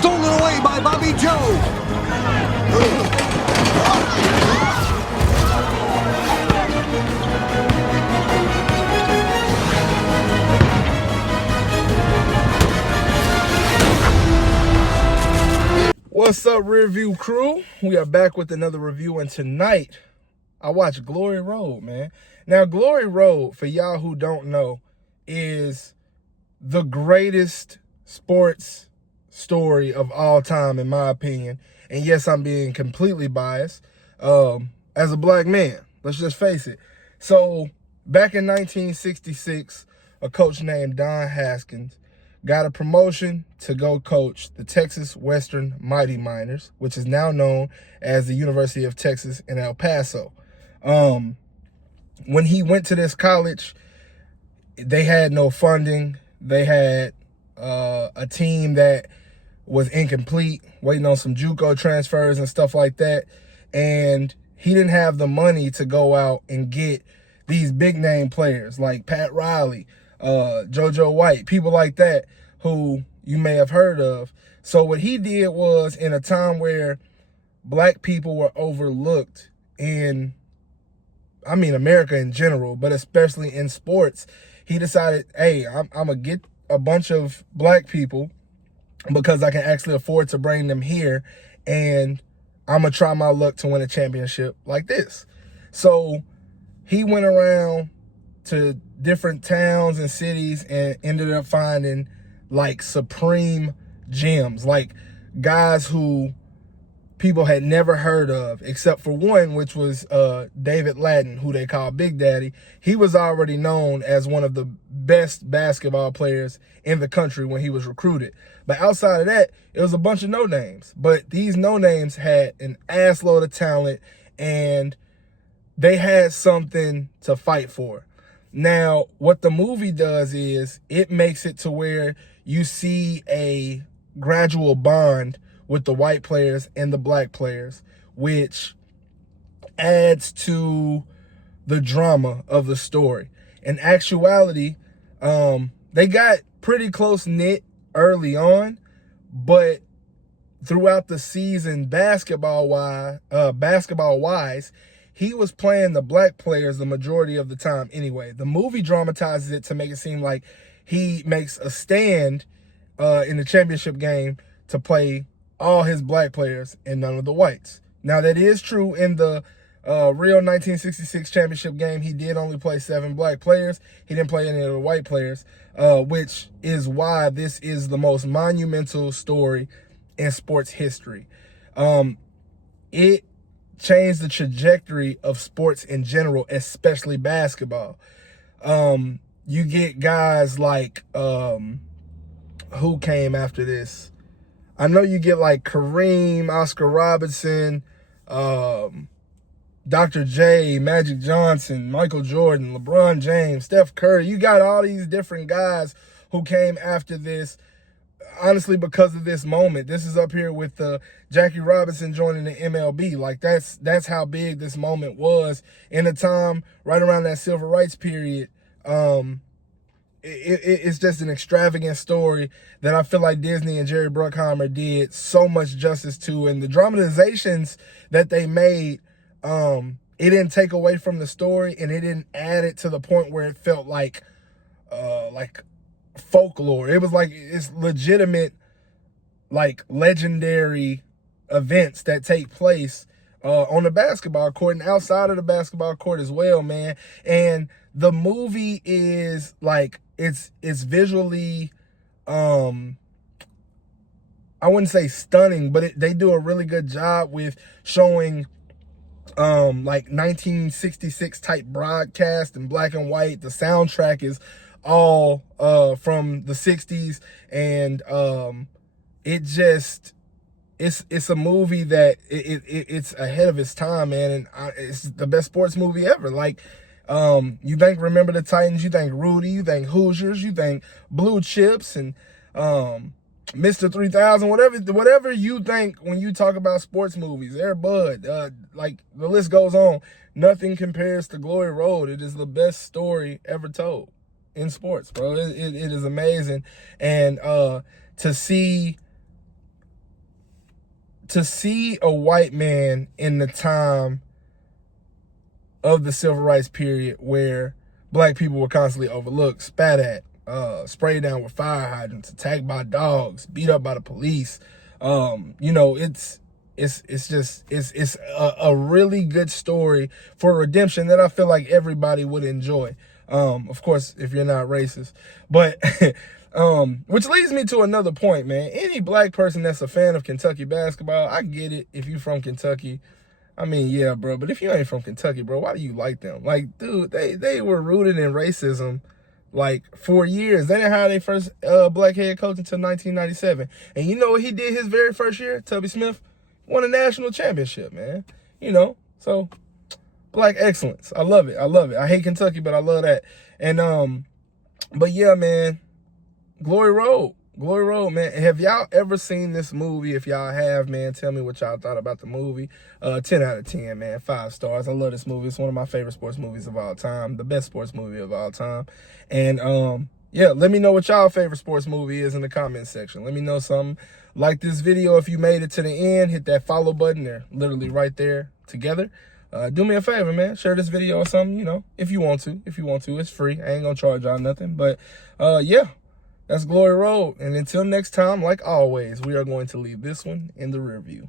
Stolen away by Bobby Joe. What's up, Rearview crew? We are back with another review, and tonight I watched Glory Road, man. Now, Glory Road, for y'all who don't know, is the greatest sports story of all time, in my opinion. And yes, I'm being completely biased as a black man. Let's just face it. So, back in 1966, a coach named Don Haskins got a promotion to go coach the Texas Western Mighty Miners, which is now known as the University of Texas in El Paso. When he went to this college, they had no funding. They had a team that was incomplete, waiting on some JUCO transfers and stuff like that. And he didn't have the money to go out and get these big name players like Pat Riley, JoJo White, people like that who you may have heard of. So what he did was, in a time where black people were overlooked in, America in general, but especially in sports, he decided, hey, I'm going to get a bunch of black people because I can actually afford to bring them here, and I'm going to try my luck to win a championship like this. So he went around to different towns and cities and ended up finding like supreme gems, like guys who people had never heard of, except for one, which was David Ladden, who they call Big Daddy. He was already known as one of the best basketball players in the country when he was recruited. But outside of that, it was a bunch of no-names. But these no-names had an ass load of talent, and they had something to fight for. Now, what the movie does is it makes it to where you see a gradual bond with the white players and the black players, which adds to the drama of the story. In actuality, they got pretty close-knit early on, but throughout the season, basketball-wise, he was playing the black players the majority of the time anyway. The movie dramatizes it to make it seem like he makes a stand in the championship game to play all his black players and none of the whites. Now, that is true. In the real 1966 championship game, he did only play 7 black players. He didn't play any of the white players, which is why this is the most monumental story in sports history. It changed the trajectory of sports in general, especially basketball. You get guys like, who came after this? I know you get like Kareem, Oscar Robertson, Dr. J, Magic Johnson, Michael Jordan, LeBron James, Steph Curry. You got all these different guys who came after this, honestly, because of this moment. This is up here with Jackie Robinson joining the MLB. Like, that's how big this moment was in a time right around that civil rights period. It's just an extravagant story that I feel like Disney and Jerry Bruckheimer did so much justice to. And the dramatizations that they made, it didn't take away from the story, and it didn't add it to the point where it felt like folklore. It was like, it's legitimate, like legendary events that take place on the basketball court and outside of the basketball court as well, man. And the movie is like, it's visually, I wouldn't say stunning, but they do a really good job with showing like 1966 type broadcast in black and white. The soundtrack is all from the 60s, and it's a movie that it's ahead of its time, man, and it's the best sports movie ever. Like, you think Remember the Titans, you think Rudy, you think Hoosiers, you think Blue Chips, and Mr. 3000, whatever you think when you talk about sports movies, Air Bud, like the list goes on. Nothing compares to Glory Road. It is the best story ever told in sports, bro. It is amazing. And to see to see a white man in the time of the civil rights period where black people were constantly overlooked, spat at, sprayed down with fire hydrants, attacked by dogs, beat up by the police. You know, it's a really good story for redemption that I feel like everybody would enjoy. Of course, if you're not racist, but which leads me to another point, man. Any black person that's a fan of Kentucky basketball, I get it. If you're from Kentucky, I mean, yeah, bro. But if you ain't from Kentucky, bro, why do you like them? Like, dude, they were rooted in racism, like, for years. They didn't hire their first black head coach until 1997. And you know what he did his very first year? Tubby Smith won a national championship, man. You know, so black excellence. I love it. I love it. I hate Kentucky, but I love that. And but yeah, man. Glory Road. Glory Road, man. Have y'all ever seen this movie? If y'all have, man, tell me what y'all thought about the movie. 10 out of 10, man. 5 stars. I love this movie. It's one of my favorite sports movies of all time. The best sports movie of all time. And, yeah, let me know what y'all favorite sports movie is in the comment section. Let me know something. Like this video if you made it to the end. Hit that follow button. They're literally right there together. Do me a favor, man. Share this video or something, you know, if you want to. If you want to. It's free. I ain't gonna charge y'all nothing. But, yeah. That's Glory Road. And until next time, like always, we are going to leave this one in the rear view.